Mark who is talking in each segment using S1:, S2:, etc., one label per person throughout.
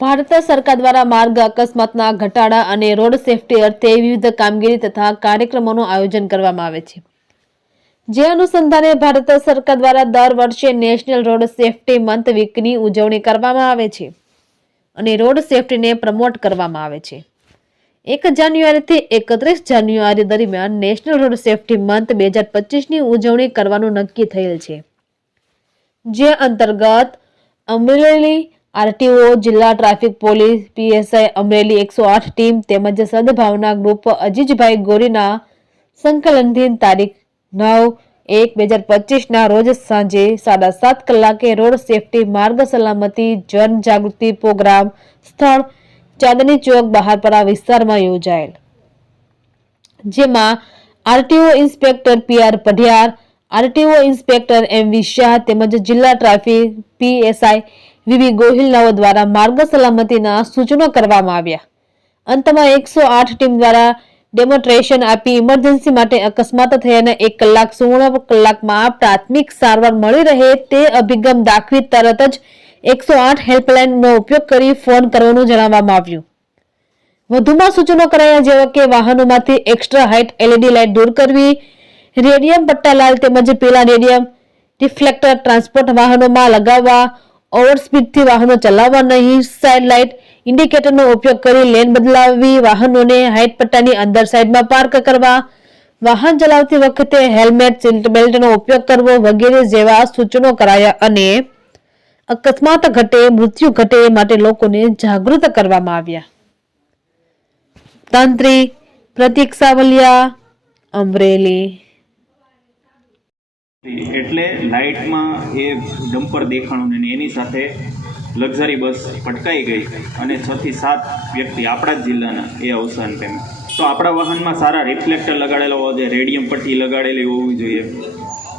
S1: ભારત સરકાર દ્વારા માર્ગ અકસ્માતના ઘટાડા અને રોડ સેફટી અર્થે વિવિધ કામગીરી તથા કાર્યક્રમોનું આયોજન કરવામાં આવે છે. જે અનુસંધાને ભારત સરકાર દ્વારા દર વર્ષે નેશનલ રોડ સેફટી મંથ વીકની ઉજવણી કરવામાં આવે છે અને રોડ સેફટીને પ્રમોટ કરવામાં આવે છે. એક જાન્યુઆરીથી એકત્રીસ જાન્યુઆરી દરમિયાન નેશનલ રોડ સેફટી મંથ બે હજાર પચીસની ઉજવણી કરવાનું નક્કી થયેલ છે. જે અંતર્ગત અમરેલી આરટીઓ, જિલ્લા ટ્રાફિક પોલીસ, પીએસઆઈ, અમરેલી એકસો આઠ ટીમ તેમજ સદભાવના ગ્રુપ અજીજભાઈ ગોરીના સંકલનથી તારીખ નવ એક બે હજાર પચીસના રોજ સાંજે સાડા સાત કલાકે રોડ સેફટી માર્ગ સલામતી જનજાગૃતિ પ્રોગ્રામ સ્થળ ચાંદની ચોક બહારપરા વિસ્તારમાં યોજાયેલ. જેમાં RTO inspector PR Padhiyar, RTO inspector M V Shah તેમજ જિલ્લા ટ્રાફિક પીએસઆઈ વીવી ગોહિલનાઓ દ્વારા માર્ગ સલામતીના સૂચનો કરવામાં આવ્યા. અંતમાં એકસો આઠ ટીમ દ્વારા ડેમોન્સ્ટ્રેશન આપી ઇમરજન્સી માટે અકસ્માત થયાના એક કલાક સુવર્ણ કલાકમાં પ્રાથમિક સારવાર મળી રહે તે અભિગમ દાખવી તરત જ એકસો આઠ હેલ્પલાઇનનો ઉપયોગ કરી ફોન કરવાનું જણાવવામાં આવ્યું. વધુમાં સૂચનો કરાયા જેવા કે વાહનોમાંથી એક્સ્ટ્રા હાઇટ એલઈડી લાઇટ દૂર કરવી, રેડિયમ પટ્ટા લાલ તેમજ પીલા રેડિયમ રિફ્લેક્ટર ટ્રાન્સપોર્ટ વાહનોમાં લગાવવા ઓવર સ્પીડથી વાહનો ચલાવવા નહીં. સાઇડ લાઇટ ઇન્ડિકેટરનો ઉપયોગ કરી લેન બદલાવવી વાહનોને હાઇટ પટ્ટાની અંદર સાઈડમાં પાર્ક કરવા. વાહન ચલાવતી વખતે હેલ્મેટ સીટ બેલ્ટનો ઉપયોગ કરવો વગેરે જેવા સૂચનો કરાયા અને અકસ્માત ઘટે, મૃત્યુ ઘટે માટે લોકોને જાગૃત કરવામાં આવ્યા. તંત્રી પ્રતિક સાવલિયા, અમરેલી.
S2: એટલે લાઇટમાં એ ડમ્પર દેખાણું ને એની સાથે લક્ઝરી બસ પટકાઈ ગઈ અને છ થી સાત વ્યક્તિ આપણા જ જિલ્લાના એ અવસાન પામ્યા તો આપણા વાહનમાં સારા રિફ્લેક્ટર લગાડેલા હોવા જોઈએ રેડિયમ પટ્ટી લગાડેલી હોવી જોઈએ.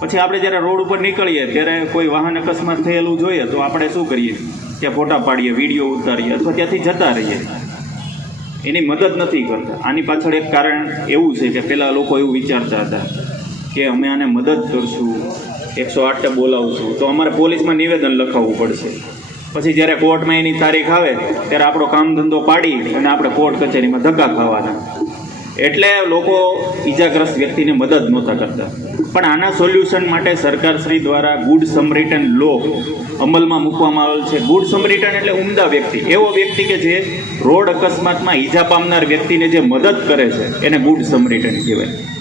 S2: પછી આપણે જ્યારે રોડ ઉપર નીકળીએ, ત્યારે કોઈ વાહન અકસ્માત થયેલું જોઈએ, તો આપણે શું કરીએ? ત્યાં ફોટા પાડીએ, વીડિયો ઉતારીએ અથવા ત્યાંથી જતા રહીએ. એની મદદ નથી કરતા. આની પાછળ એક કારણ એવું છે કે પહેલાં લોકો એવું વિચારતા હતા. કે અમે આને મદદ કરશું, એકસો આઠે બોલાવશું, તો અમારે પોલીસમાં નિવેદન લખાવવું પડશે. પછી જ્યારે કોર્ટમાં એની તારીખ આવે, ત્યારે આપણો કામ ધંધો પાડી અને આપણે કોર્ટ કચેરીમાં ધક્કા ખાવાના. એટલે લોકો ઈજાગ્રસ્ત વ્યક્તિને મદદ નહોતા કરતા. પણ આના સોલ્યુશન માટે સરકારશ્રી દ્વારા ગુડ સમરિટન લો અમલમાં મૂકવામાં આવેલ છે. ગુડ સમરિટન એટલે ઉમદા વ્યક્તિ. એવો વ્યક્તિ કે જે રોડ અકસ્માતમાં ઈજા પામનાર વ્યક્તિને જે મદદ કરે છે, એને ગુડ સમરિટન કહેવાય.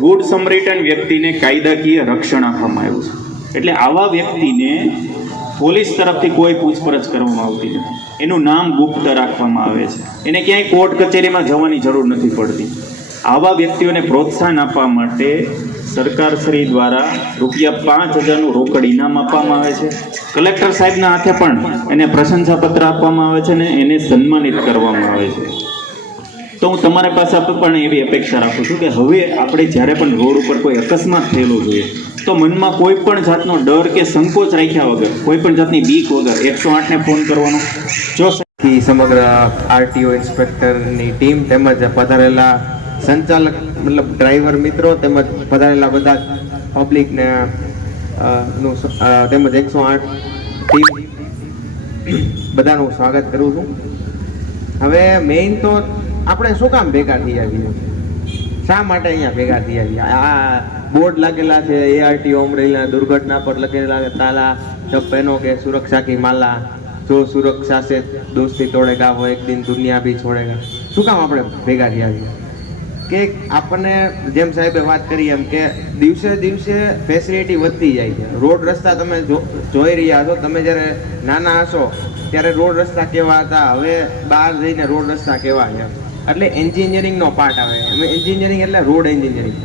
S2: ગુડ સમરિટન વ્યક્તિને કાયદાકીય રક્ષણ આપવામાં આવ્યું છે. એટલે આવા વ્યક્તિને પોલીસ તરફથી કોઈ પૂછપરછ કરવામાં આવતી નથી. એનું નામ ગુપ્ત રાખવામાં આવે છે. એને ક્યાંય કોર્ટ કચેરીમાં જવાની જરૂર નથી પડતી. આવા વ્યક્તિઓને પ્રોત્સાહન આપવા માટે સરકારશ્રી દ્વારા રૂપિયા પાંચ હજારનું રોકડ ઇનામ આપવામાં આવે છે. કલેક્ટર સાહેબના હાથે પણ એને પ્રશંસાપત્ર આપવામાં આવે છે ને એને સન્માનિત કરવામાં આવે છે. તો હું તમારા પાસે પણ એવી અપેક્ષા રાખું છું કે હવે આપણે જ્યારે પણ રોડ ઉપર કોઈ અકસ્માત થયેલો જોઈએ, તો મનમાં કોઈ પણ જાતનો ડર કે સંકોચ રાખ્યા વગર, કોઈ પણ જાતની બીક વગર એકસો આઠને ફોન કરવાનો. જો
S3: સમગ્ર આરટીઓ ઇન્સ્પેક્ટરની ટીમ તેમજ પધારેલા સંચાલક, મતલબ ડ્રાઈવર મિત્રો તેમજ પધારેલા બધા પબ્લિકને નું તેમજ એકસો આઠ ટીમ બધાનું સ્વાગત કરું છું. હવે મેઇન તો આપણે શું કામ ભેગા થઈ આવીએ? શા માટે અહીંયા ભેગા થઈ આવીએ? આ બોર્ડ લાગેલા છે એઆરટી ઓમરેલા દુર્ઘટના પર લગેલા તાલા, ચપ્પેનો કે સુરક્ષા કી માલા. જો સુરક્ષા છે, દોસ્તી તોડેગા હો એક દિન દુનિયા બી છોડેગા. શું કામ આપણે ભેગા થઈ આવીએ? કે આપણને, જેમ સાહેબે વાત કરી એમ કે દિવસે દિવસે ફેસિલિટી વધતી જાય છે. રોડ રસ્તા તમે જોઈ રહ્યા છો, તમે જ્યારે નાના હશો ત્યારે રોડ રસ્તા કેવા હતા? હવે બહાર જઈને રોડ રસ્તા કેવા છે? એટલે એન્જિનિયરિંગનો પાર્ટ આવે. એન્જિનિયરિંગ એટલે રોડ એન્જિનિયરિંગ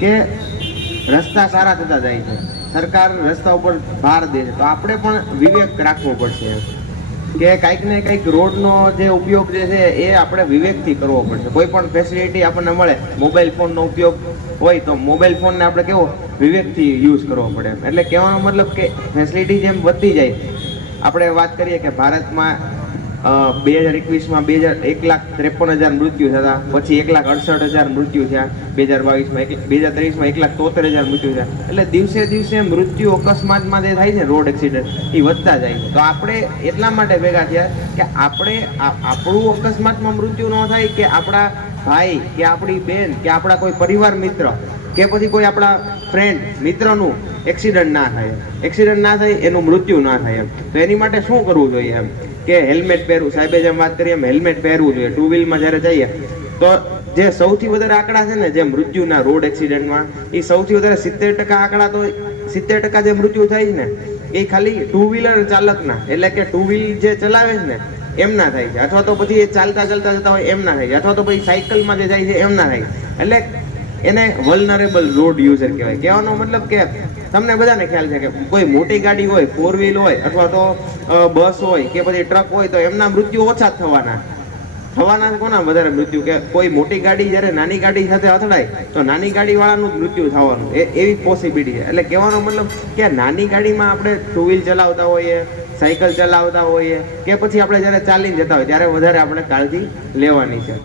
S3: કે રસ્તા સારા થતા જાય છે. સરકાર રસ્તા ઉપર ભાર દે છે. તો આપણે પણ વિવેક રાખવો પડશે કે કંઈક ને કંઈક રોડનો જે ઉપયોગ જે છે એ આપણે વિવેકથી કરવો પડશે. કોઈ પણ ફેસિલિટી આપણને મળે મોબાઈલ ફોનનો ઉપયોગ હોય તો મોબાઈલ ફોનને આપણે કેવો? વિવેકથી યુઝ કરવો પડે એમ. એટલે કહેવાનો મતલબ કે ફેસિલિટી જેમ વધતી જાય આપણે વાત કરીએ કે ભારતમાં બે હજાર એકવીસમાં બે હજાર એક લાખ ત્રેપન હજાર મૃત્યુ થતા પછી એક લાખ અડસઠ હજાર મૃત્યુ થયા, બે હજાર બાવીસમાં એક, બે હજાર ત્રેવીસમાં એક લાખ તોતેર હજાર મૃત્યુ થયા. એટલે દિવસે દિવસે મૃત્યુ અકસ્માતમાં જે થાય છે, રોડ એક્સિડન્ટ, એ વધતા જાય છે. તો આપણે એટલા માટે ભેગા થયા કે આપણે આપણું અકસ્માતમાં મૃત્યુ ન થાય કે આપણા ભાઈ, કે આપણી બેન, કે આપણા કોઈ પરિવાર મિત્ર, કે પછી કોઈ આપણા ફ્રેન્ડ મિત્રનું એક્સિડન્ટ ના થાય એક્સિડન્ટ ના થાય, એનું મૃત્યુ ના થાય એમ. તો એની માટે શું કરવું જોઈએ એમ? કે હેલ્મેટ પહેરવું. સાહેબે જેમ વાત કરી એમ, હેલ્મેટ પહેરવું જોઈએ. ટુ વ્હીલમાં જ્યારે જઈએ, તો જે સૌથી વધારે આંકડા છે ને, જે મૃત્યુના રોડ એક્સિડન્ટમાં, એ સૌથી વધારે સિત્તેર ટકા આંકડા તો, સિત્તેર ટકા જે મૃત્યુ થાય છે ને, એ ખાલી ટુ વ્હીલર ચાલકના. એટલે કે ટુ વ્હીલ જે ચલાવે છે ને એમના થાય છે. અથવા તો પછી એ ચાલતા ચાલતા જતા હોય એમના થાય છે. અથવા તો પછી સાયકલમાં જે જાય છે એમના થાય એટલે એને વલનરેબલ રોડ યુઝર કહેવાય. કહેવાનો મતલબ કે તમને બધાને ખ્યાલ છે કે કોઈ મોટી ગાડી હોય ફોર વ્હીલ હોય અથવા તો બસ હોય કે પછી ટ્રક હોય તો એમના મૃત્યુ ઓછા જ થવાના. થવાના કોના વધારે મૃત્યુ? કે કોઈ મોટી ગાડી જ્યારે નાની ગાડી સાથે અથડાય, તો નાની ગાડી વાળાનું જ મૃત્યુ થવાનું. એ, એવી પોસિબિલિટી છે. એટલે કહેવાનો મતલબ કે નાની ગાડીમાં આપણે ટુ વ્હીલ ચલાવતા હોઈએ, સાયકલ ચલાવતા હોઈએ, કે પછી આપણે જ્યારે ચાલીને જતા હોય, ત્યારે વધારે આપણે કાળજી લેવાની છે.